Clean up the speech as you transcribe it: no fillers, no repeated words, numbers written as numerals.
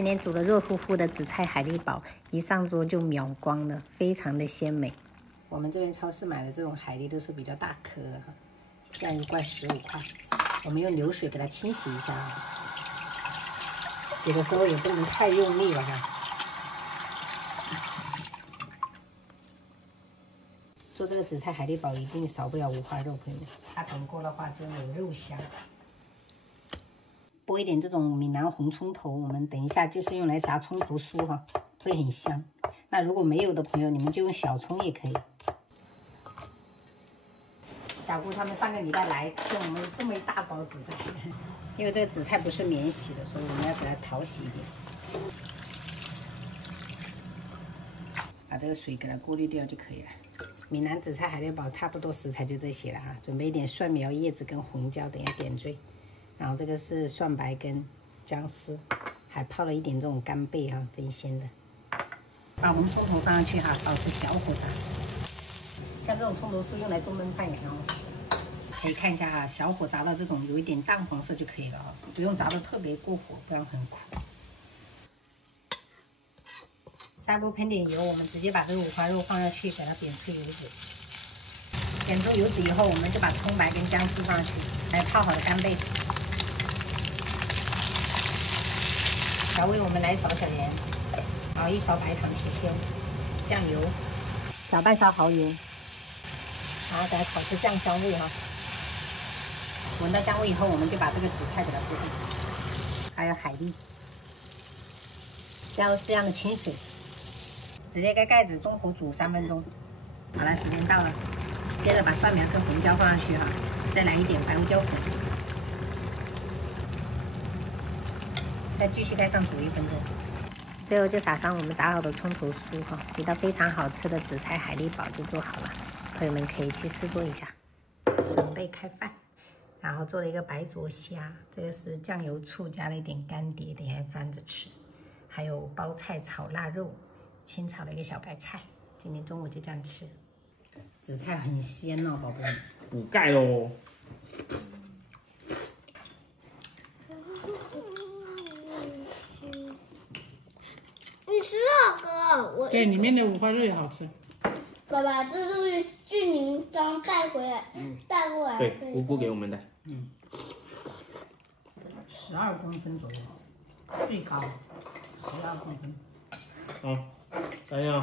今天煮了熱乎乎的紫菜海蠣煲，一上桌就秒光了，非常的鲜美。我们这邊超市買的這種海蠣都是比較大顆的哈，這樣一罐15塊。我們用流水給它清洗一下啊，洗的時候也不能太用力了哈。做這個紫菜海蠣煲一定少不了五花肉，朋友們，它炖過的話就有肉香。拨一點這種閩南紅蔥頭，我們等一下就是用來炸蔥頭酥哈，會很香。那如果沒有的朋友，你們就用小蔥也可以。小姑他們上個禮拜來吃我們這麼一大包紫菜，因為這個紫菜不是免洗的，所以我們要給它淘洗一點，把這個水給它過濾掉就可以了。閩南紫菜海蠣煲差不多食材就這些了哈，準備一點蒜苗葉子跟紅椒，等一下點綴。然後這個是蒜白跟薑絲，還泡了一點這種干貝哈，真鮮的。把我們蔥頭放上去哈，保持小火炸。像這種蔥頭酥用來做燜飯也很好吃，可以看一下哈，小火炸到這種有一點淡黃色就可以了哈，不用炸得特別過火，不然很苦。下鍋噴點油，我們直接把這個五花肉放下去，給它點出油脂。點出油脂以後，我們就把蔥白跟薑絲放上去，還有泡好的干貝。調味我們來1勺小鹽，然後1勺白糖提鮮，醬油，小半勺蠔油，然後給它炒出醬香味哈。聞到香味以後，我們就把這個紫菜給它鋪上去，還有海蠣，加入適量的清水。直接蓋蓋子，中火煮3分鐘。好了，時間到了，接着把蒜苗跟紅椒放上去哈，再來一點白胡椒粉，再繼續蓋上煮1分鐘。最後就撒上我們炸好的蔥頭酥哈，一道非常好吃的紫菜海蠣煲就做好了，朋友們可以去試做一下。準備開飯，然後做了一個白灼蝦，這個是醬油醋加了一點乾碟，等一下沾着吃。還有包菜炒臘肉。清炒了一個小白菜，今天中午就這樣吃。紫菜很鮮哦，寶貝。補鈣嘍。你吃啊哥，对，裡面的五花肉也好吃。爸爸，這是不是俊明剛帶回來，帶過來？對，姑姑給我們的。12公分左右，最高12公分。好，加油。